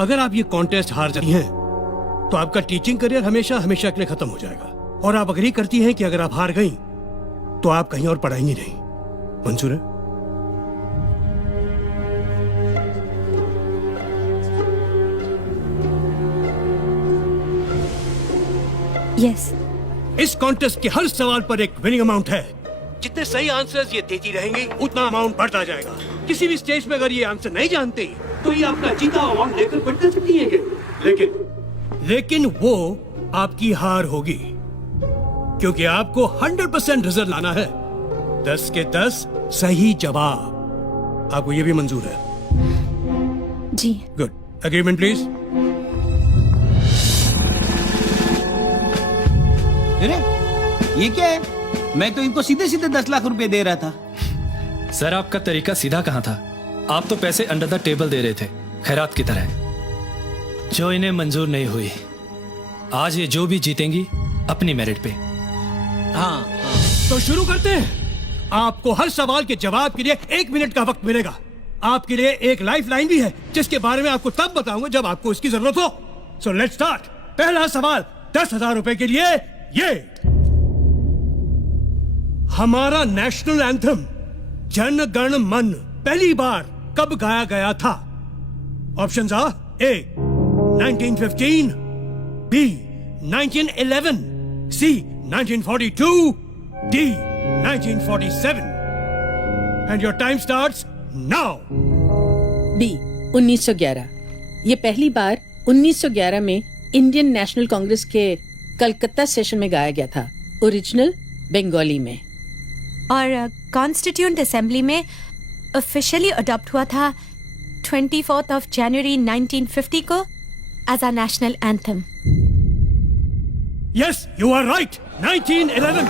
अगर आप ये कॉन्टेस्ट हार जाती हैं तो आपका टीचिंग करियर हमेशा हमेशा के लिए खत्म हो जाएगा। और आप अग्री करती हैं कि अगर आप हार गई तो आप कहीं और पढ़ाएंगी नहीं। मंजूर है? यस। इस कॉन्टेस्ट के हर सवाल पर एक विनिंग अमाउंट है। जितने सही आंसर्स ये देती रहेंगी उतना अमाउंट बढ़ता जाएगा। किसी भी स्टेज पे अगर ये आंसर नहीं जानती तो ये अपना जीता अमाउंट लेकर पढ़ कर सकती है। लेकिन वो आपकी हार होगी, क्योंकि आपको 100% रिजल्ट लाना है। 10 के 10 सही जवाब। आपको ये भी मंजूर है? जी। गुड। Agreement please. अरे ये क्या है? मैं तो इनको सीधे सीधे 10 लाख रुपए दे रहा था। सर आपका तरीका सीधा कहाँ था? आप तो पैसे अंडर द टेबल दे रहे थे, खैरात की तरह, जो इन्हें मंजूर नहीं हुई। आज ये जो भी जीतेंगी अपनी मेरिट पे। हाँ। तो शुरू करते हैं। आपको हर सवाल के जवाब के लिए 1 मिनट का वक्त मिलेगा। आपके लिए एक लाइफ लाइन भी है जिसके बारे में आपको तब बताऊंगा जब आपको इसकी जरूरत हो। So let's start. पहला सवाल 10,000 रुपए के लिए। ये हमारा नेशनल एंथम जन गण मन पहली बार कब गाया गया था? Options are A 1915, B 1911, C 1942, D 1947। And your time starts now. B 1911। ये पहली बार 1911 में इंडियन नेशनल कांग्रेस के कलकत्ता सेशन में गाया गया था, ओरिजिनल बंगाली में। और कॉन्स्टिट्यूएंट असेंबली में ऑफिशियली अडॉप्ट हुआ था 24 जनवरी 1950 को as a national anthem. Yes, you are right. 1911।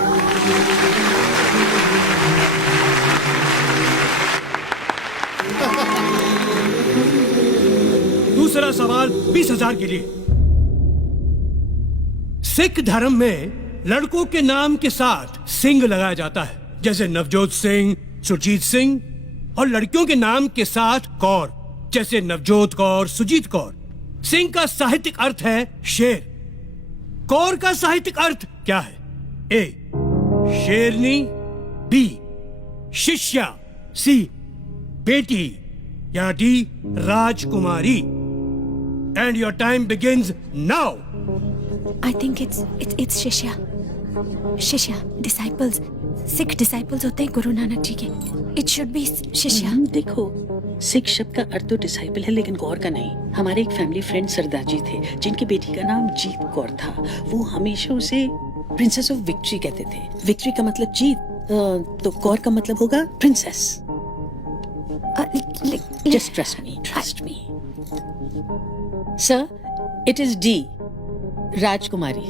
दूसरा सवाल 20,000 के लिए। सिख धर्म में लड़कों के नाम के साथ सिंह लगाया जाता है, जैसे नवजोत सिंह, सुरजीत सिंह, और लड़कियों के नाम के साथ कौर, जैसे नवजोत कौर, सुजीत कौर। सिंह का साहित्यिक अर्थ है शेर। कौर का साहित्यिक अर्थ क्या है? ए शेरनी, बी शिष्या, सी बेटी, या D Rajkumari. And your time begins now. I think it's शिष्या। शिष्या डिसाइपल्स, सिख डिसाइपल्स होते हैं गुरु नानक जी के। इट शुड बी शिष्या। देखो, सिख शब्द का अर्थ तो डिसाइपल है, लेकिन कौर का नहीं। हमारे एक फैमिली फ्रेंड सरदार जी थे, जिनकी बेटी का नाम जीत कौर था। वो हमेशा उसे प्रिंसेस ऑफ विक्ट्री कहते थे। विक्ट्री का मतलब जीत, तो कौर का मतलब होगा princess. Just trust me sir, it is D राजकुमारी।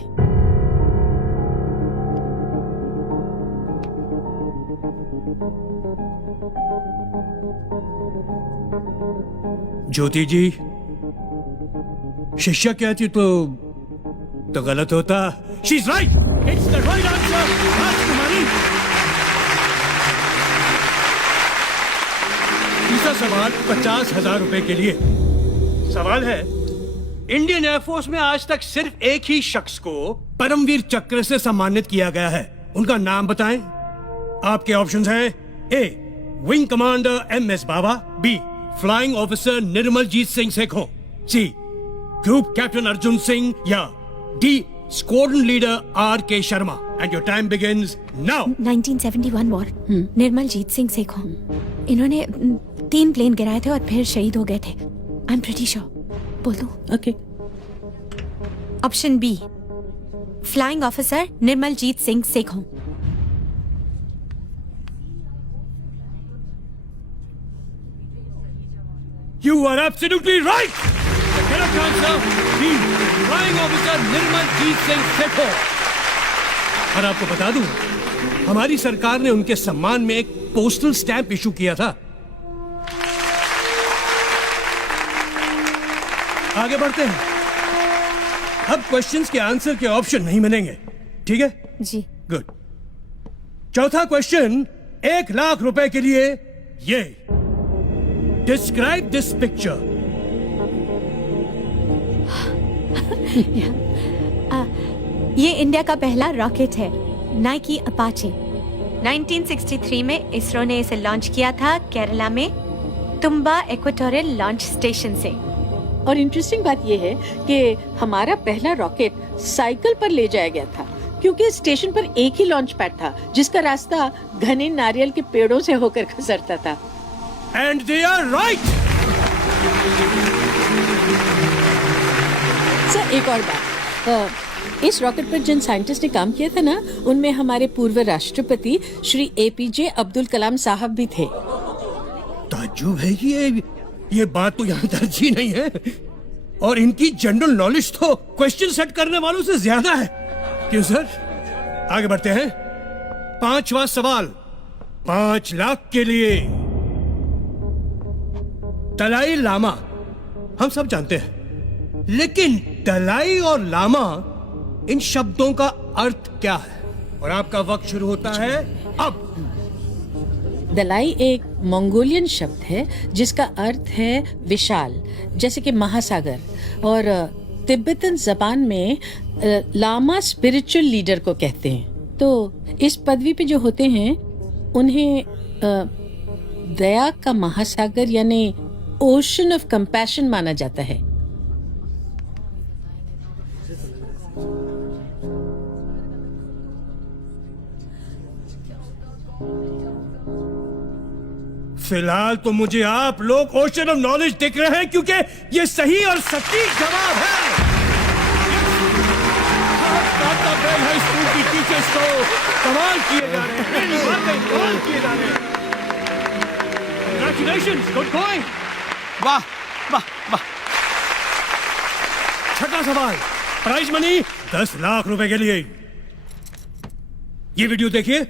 ज्योति जी, शिष्या कहती तो गलत होता। She is right. It's the right answer, राजकुमारी। तीसरा सवाल 50,000 रुपए के लिए। सवाल है, इंडियन एयरफोर्स में आज तक सिर्फ एक ही शख्स को परमवीर चक्र से सम्मानित किया गया है। उनका नाम बताएं। आपके ऑप्शंस हैं A wing commander MS Bawa, B flying officer Nirmaljit Singh Sekhon, C group captain Arjun Singh, या D squadron leader R K Sharma. And your time begins now. 1971 war, Nirmaljit Singh Sekhon. इन्होंने 3 प्लेन गिराए थे और फिर शहीद हो गए थे। I am pretty sure. बोल दो। Okay. Option B flying officer Nirmaljit Singh Sekhon. You are absolutely right. The correct answer is Flying Officer Nirmaljit Singh Sekhon. और आपको बता दूं, हमारी सरकार ने उनके सम्मान में एक पोस्टल स्टैंप इशू किया था। आगे बढ़ते हैं। अब क्वेश्चंस के आंसर के ऑप्शन नहीं मिलेंगे, ठीक है? जी। गुड। चौथा क्वेश्चन 1 लाख रुपए के लिए। ये डिस्क्राइब दिस पिक्चर। ये इंडिया का पहला रॉकेट है, नाइकी अपाचे। 1963 में इसरो ने इसे लॉन्च किया था केरला में तुम्बा इक्वेटोरियल लॉन्च स्टेशन से। और इंटरेस्टिंग बात यह है कि हमारा पहला रॉकेट साइकिल पर ले जाया गया था, क्योंकि स्टेशन पर एक ही लॉन्च पैड था जिसका रास्ता घने नारियल के पेड़ों से होकर गुजरता था। And they are right. Sir, एक और बात, इस रॉकेट पर जिन साइंटिस्ट ने काम किया था ना, उनमें हमारे पूर्व राष्ट्रपति श्री APJ अब्दुल कलाम साहब भी थे। ताज्जुब है कि ये बात तो यहाँ दर्ज ही नहीं है, और इनकी जनरल नॉलेज तो क्वेश्चन सेट करने वालों से ज्यादा है। क्यों सर? आगे बढ़ते हैं। 5वां सवाल 5 लाख के लिए। दलाई लामा हम सब जानते हैं, लेकिन दलाई और लामा, इन शब्दों का अर्थ क्या है? और आपका वक्त शुरू होता है अब। दलाई एक मंगोलियन शब्द है जिसका अर्थ है विशाल, जैसे कि महासागर, और तिब्बतन जबान में लामा स्पिरिचुअल लीडर को कहते हैं। तो इस पदवी पे जो होते हैं उन्हें दया का महासागर यानी ओशन ऑफ कंपैशन माना जाता है। फिलहाल तो मुझे आप लोग ओशन ऑफ नॉलेज दिख रहे हैं, क्योंकि ये सही और सटीक जवाब है। हाई स्कूल की टीचर्स को कमाल किए जा रहे हैं, कमाल किए जा रहे हैं। Congratulations, good going. वाह वाह वाह। छठा सवाल, प्राइज मनी 10 लाख रुपए के लिए। ये वीडियो देखिए।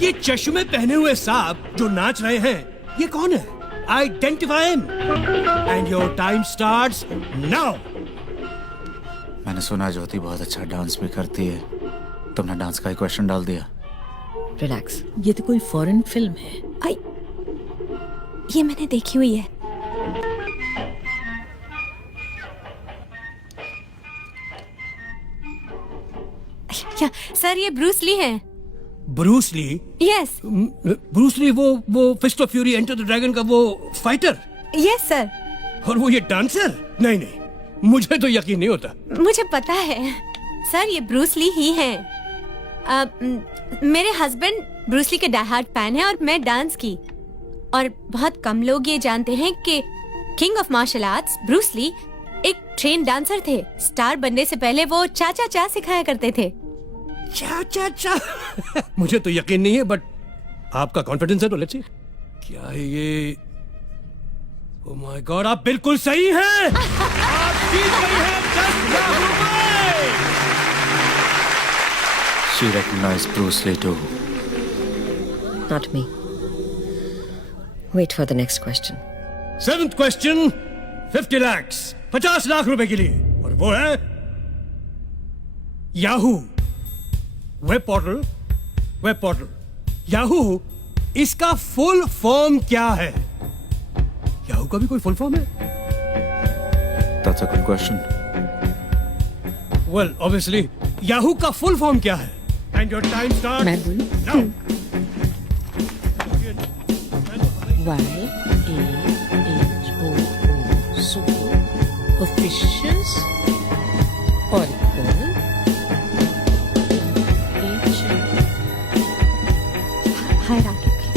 ये चश्मे पहने हुए सांप जो नाच रहे हैं, ये कौन है? Identify him and your time starts now. मैंने सुना ज्योति बहुत अच्छा डांस भी करती है। तुमने डांस का ही क्वेश्चन डाल दिया। रिलैक्स। ये तो कोई फॉरेन फिल्म है। आई, ये मैंने देखी हुई है। क्या सर, ये ब्रूस ली है? Bruce Lee? Yes Bruce Lee, वो Fist of Fury Enter the Dragon का वो फाइटर? Yes sir. और वो ये डांसर? नहीं नहीं, मुझे तो यकीन नहीं होता। मुझे पता है सर, ये ब्रूस ली ही है। मेरे हस्बैंड ब्रूस ली के डाई हार्ड फैन है और मैं डांस की। और बहुत कम लोग ये जानते हैं कि king of martial arts Bruce Lee एक ट्रेन डांसर थे। स्टार बनने से पहले वो चा चा चा सिखाया करते थे। चा चा चा। मुझे तो यकीन नहीं है, बट आपका कॉन्फिडेंस है तो लेट्स सी। क्या है ये? ओह माय गॉड, आप बिल्कुल सही हैं। आप जीत गई हैं 10 लाख रुपए। She recognized Bruce Lee too. Not me. Wait for the next question. 7th question 50 lakhs, 50 lakh रुपए के लिए, और वो है याहू वेब पोर्टल। याहू, इसका फुल फॉर्म क्या है? याहू का भी कोई फुल फॉर्म है? That's a good question. Well, obviously, Yahoo का फुल फॉर्म क्या है? And your time starts मैं बोलूं? now. YAHOO, so officious, Oracle, hierarchical.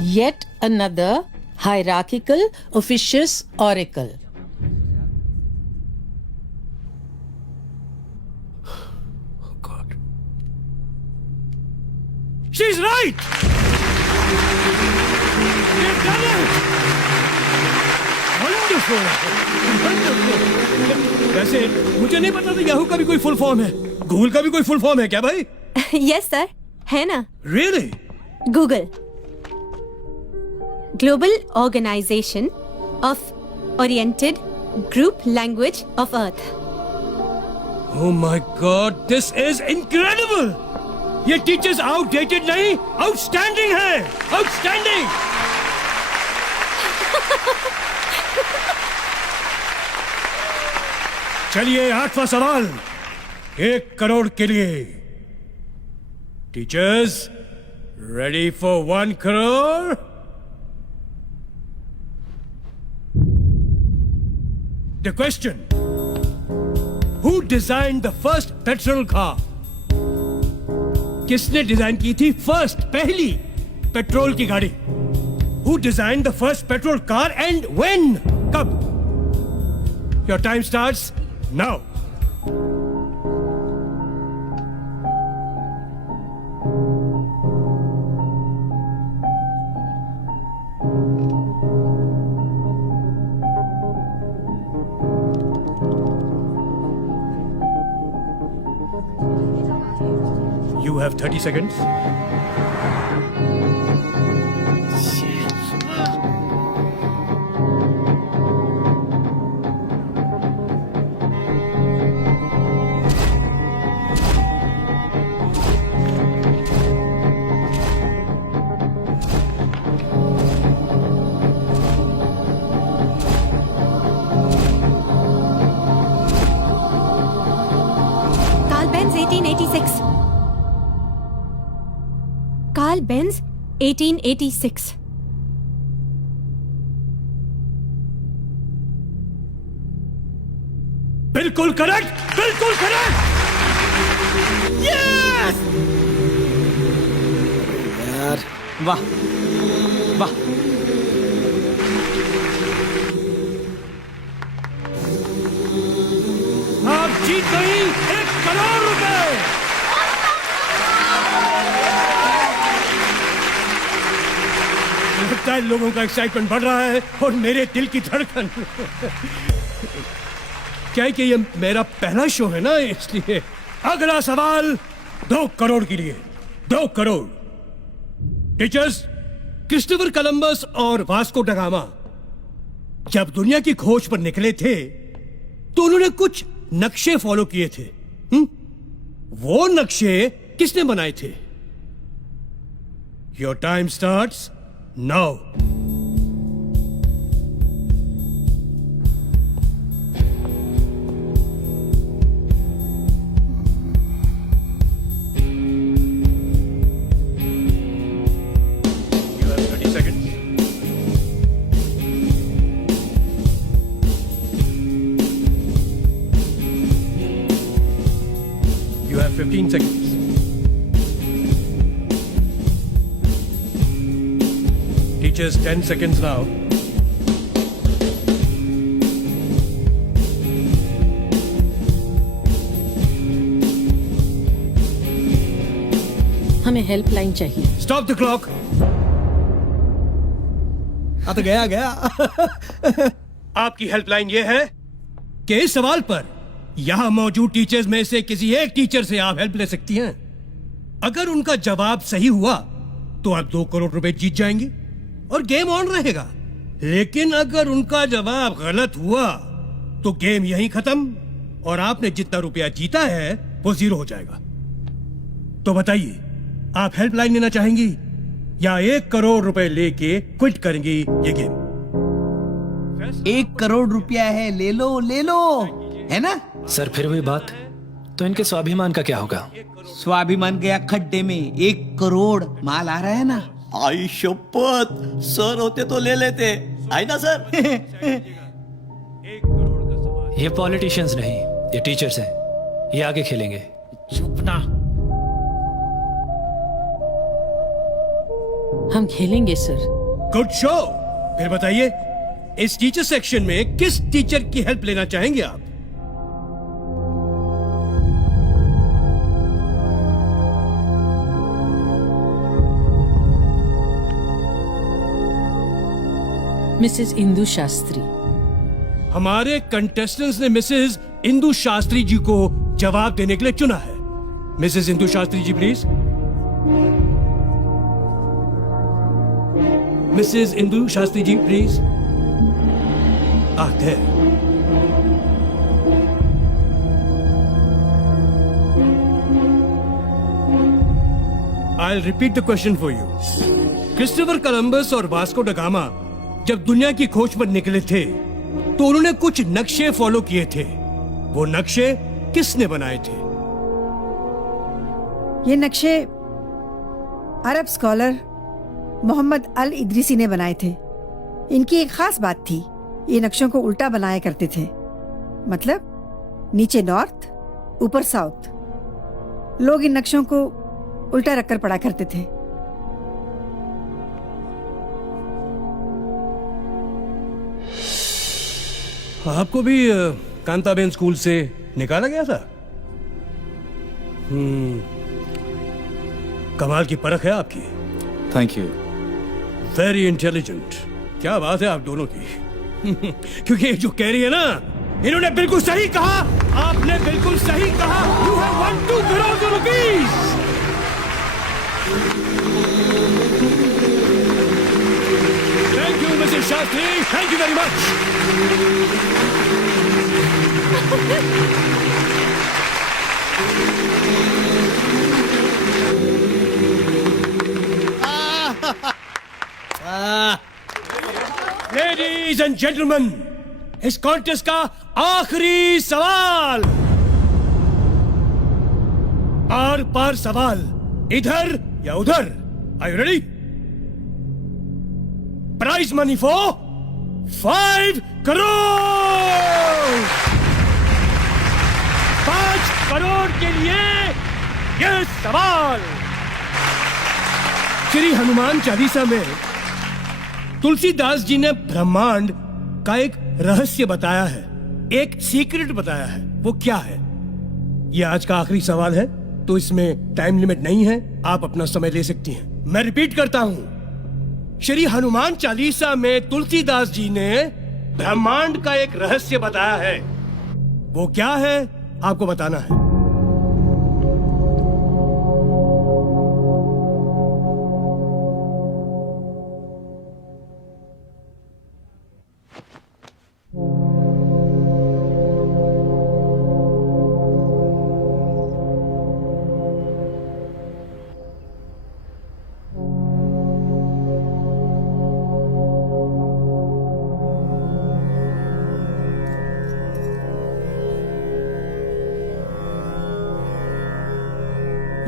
Yet another hierarchical officious oracle. God. She's right! You've done it! Wonderful! Wonderful! वैसे मुझे नहीं पता था याहू का भी कोई फुल फॉर्म है। गूगल का भी कोई फुल फॉर्म है क्या भाई? यस सर, है ना। Really? Google, global organization of oriented group language of earth. Oh my God, this is incredible! ये टीचर्स आउटडेटेड नहीं, आउटस्टैंडिंग है, आउटस्टैंडिंग। चलिए 8वां सवाल 1 करोड़ के लिए। Teachers ready for 1 crore? The question, who design the first petrol car? किसने design की थी फर्स्ट, पहली पेट्रोल की गाड़ी? Who design the first petrol car and when, कब? Your time starts now. You have 30 seconds. Carl Benz 1886. Carl Benz 1886. बिल्कुल correct, बिल्कुल correct. Yes! वाह वाह। आप जीत गई 1 करोड़ रुपए। लगता है लोगों का एक्साइटमेंट बढ़ रहा है और मेरे दिल की धड़कन। क्या है कि ये मेरा पहला शो है ना, इसलिए। अगला सवाल 2 करोड़ के लिए। 2 करोड़। टीचर्स, क्रिस्टोफर कोलंबस और वास्को ड गामा जब दुनिया की खोज पर निकले थे तो उन्होंने कुछ नक्शे फॉलो किए थे। वो नक्शे किसने बनाए थे? Your time starts now. You have 30 seconds. You have 15 seconds. Teachers, 10 seconds now. हमें हेल्पलाइन चाहिए। Stop the clock. तो गया आपकी हेल्पलाइन ये है कि इस सवाल पर यहां मौजूद टीचर्स में से किसी एक टीचर से आप हेल्प ले सकती हैं। अगर उनका जवाब सही हुआ तो आप 2 करोड़ रुपए जीत जाएंगे और गेम ऑन रहेगा। लेकिन अगर उनका जवाब गलत हुआ तो गेम यहीं खत्म और आपने जितना रुपया जीता है वो 0 हो जाएगा। तो बताइए, आप हेल्पलाइन लेना चाहेंगी या 1 करोड़ रुपए लेके क्विट करेंगी ये गेम? 1 करोड़ रुपया है, ले लो है ना। सर फिर वही बात, तो इनके स्वाभिमान का क्या होगा? स्वाभिमान गया खड्डे में। 1 करोड़ माल आ रहा है ना। आई शपथ, सर होते तो ले लेते, आई ना सर। ये पॉलिटिशियंस नहीं, ये टीचर्स हैं, ये आगे खेलेंगे। चुप ना। हम खेलेंगे सर। Good show. फिर बताइए, इस टीचर सेक्शन में किस टीचर की हेल्प लेना चाहेंगे आप? मिसेस इंदु शास्त्री। हमारे कंटेस्टेंट्स ने मिसेस इंदु शास्त्री जी को जवाब देने के लिए चुना है। Mrs Indu Shastri ji please. Mrs Indu Shastri ji please. आते I'll repeat the question for you. Christopher Columbus और वास्को ड गामा जब दुनिया की खोज पर निकले थे तो उन्होंने कुछ नक्शे फॉलो किए थे। वो नक्शे किसने बनाए थे? ये नक्शे अरब स्कॉलर मोहम्मद अल इदरीसी ने बनाए थे। इनकी एक खास बात थी, ये नक्शों को उल्टा बनाया करते थे, मतलब नीचे नॉर्थ ऊपर साउथ। लोग इन नक्शों को उल्टा रखकर पढ़ा करते थे। आपको भी कांताबेन स्कूल से निकाला गया था? कमाल की परख है आपकी। Thank you. Very intelligent. क्या बात है आप दोनों की। क्योंकि ये जो कह रही है ना, इन्होंने बिल्कुल सही कहा। आपने बिल्कुल सही कहा। You have won 2 crore rupees. Thank you mister Shastri, thank you very much. Ladies and gentleman, इस कॉन्टेस्ट का आखिरी सवाल। आर पार सवाल, इधर या उधर। Are you ready? Prize money for 5 crore. 5 crore के लिए यह सवाल। श्री हनुमान चालीसा में तुलसीदास जी ने ब्रह्मांड का एक रहस्य बताया है, एक सीक्रेट बताया है। वो क्या है? ये आज का आखिरी सवाल है, तो इसमें टाइम लिमिट नहीं है, आप अपना समय ले सकती हैं। मैं रिपीट करता हूं, श्री हनुमान चालीसा में तुलसीदास जी ने ब्रह्मांड का एक रहस्य बताया है। वो क्या है आपको बताना है।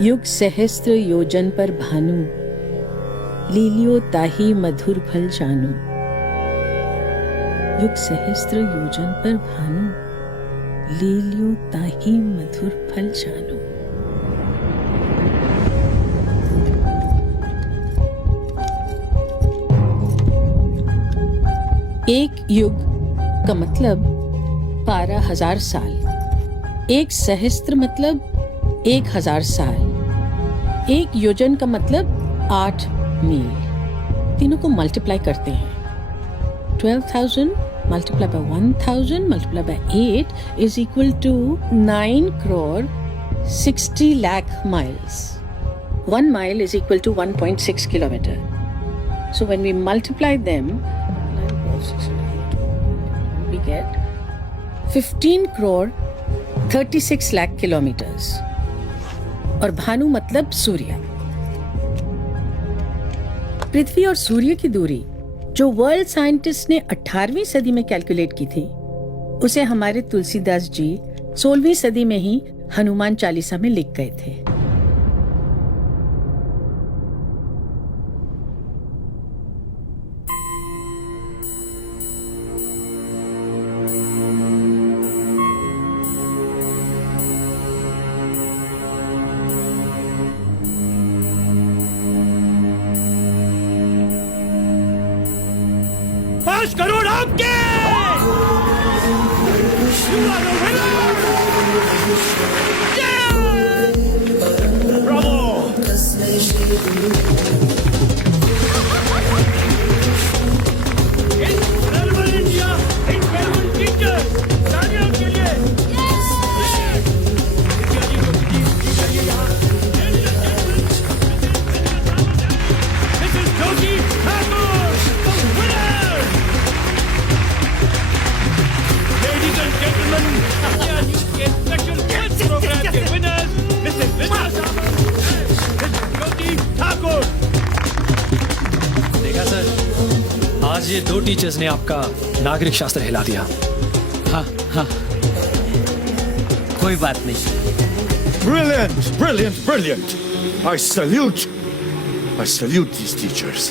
युग सहस्त्र योजन पर भानु, लीलियो ताही मधुर फल जानू। युग सहस्त्र योजन पर भानु, लीलियो ताही मधुर फल जानू। एक युग का मतलब 12,000 साल। एक सहस्त्र मतलब 1,000 साल। एक योजन का मतलब 8 मील। तीनों को मल्टीप्लाई करते हैं। 12,000 multiply by 1,000 multiply by 8 is equal to 9 crore 60 lakh miles. 1 mile is equal to 1.6 kilometer. So when we multiply them, we get 15 crore 36 lakh kilometers. और भानु मतलब सूर्य। पृथ्वी और सूर्य की दूरी जो वर्ल्ड साइंटिस्ट ने 18वीं सदी में कैलकुलेट की थी, उसे हमारे तुलसीदास जी 16वीं सदी में ही हनुमान चालीसा में लिख गए थे। करोड़ आपके। You are the winner! Yeah! Bravo! Incredible India! Incredible teachers! तालियां उनके लिए! This is Jyoti Thakur, the winner! Ladies and gentlemen, India News के special guest program ये 2 टीचर्स ने आपका नागरिक शास्त्र हिला दिया। हाँ हाँ, कोई बात नहीं। Brilliant, brilliant, brilliant. I salute these teachers.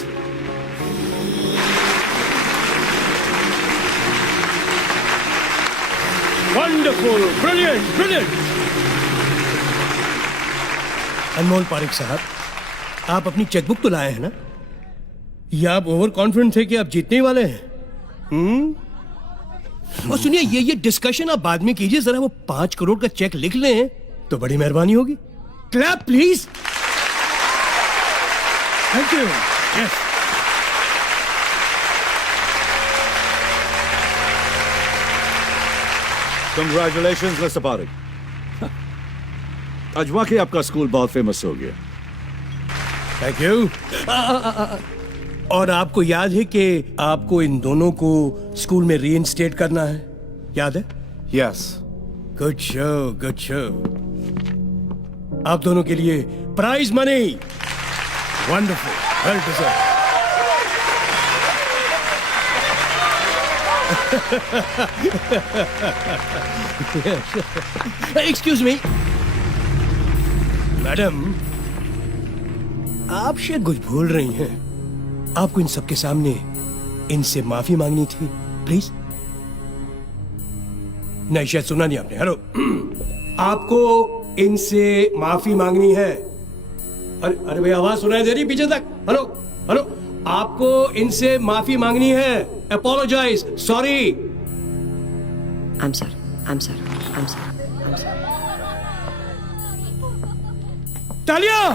Wonderful, brilliant, brilliant. Anmol Parik साहब, आप अपनी चेकबुक तो लाए हैं ना? या आप ओवर कॉन्फिडेंट थे कि आप जीतने ही वाले हैं? और सुनिए, ये डिस्कशन आप बाद में कीजिए, जरा वो 5 करोड़ का चेक लिख लें तो बड़ी मेहरबानी होगी। Clap please. Thank you. Yes. Congratulations, Mr. Parik. आज वाकई आपका स्कूल बहुत फेमस हो गया। Thank you. और आपको याद है कि आपको इन दोनों को स्कूल में रीइंस्टेट करना है, याद है? Yes. Good show, good show. आप दोनों के लिए prize money. Wonderful, well deserve. Excuse me madam, आप शायद कुछ भूल रही हैं। आपको इन सबके सामने इनसे माफी मांगनी थी, प्लीज। नहीं, शायद सुना नहीं आपने। हेलो, आपको इनसे माफी मांगनी है। अरे भैया, आवाज सुनाई दे रही पीछे तक? हेलो हेलो, आपको इनसे माफी मांगनी है। Apologise, sorry. I'm sorry. I'm sorry. I'm sorry. I'm sorry. तालियां।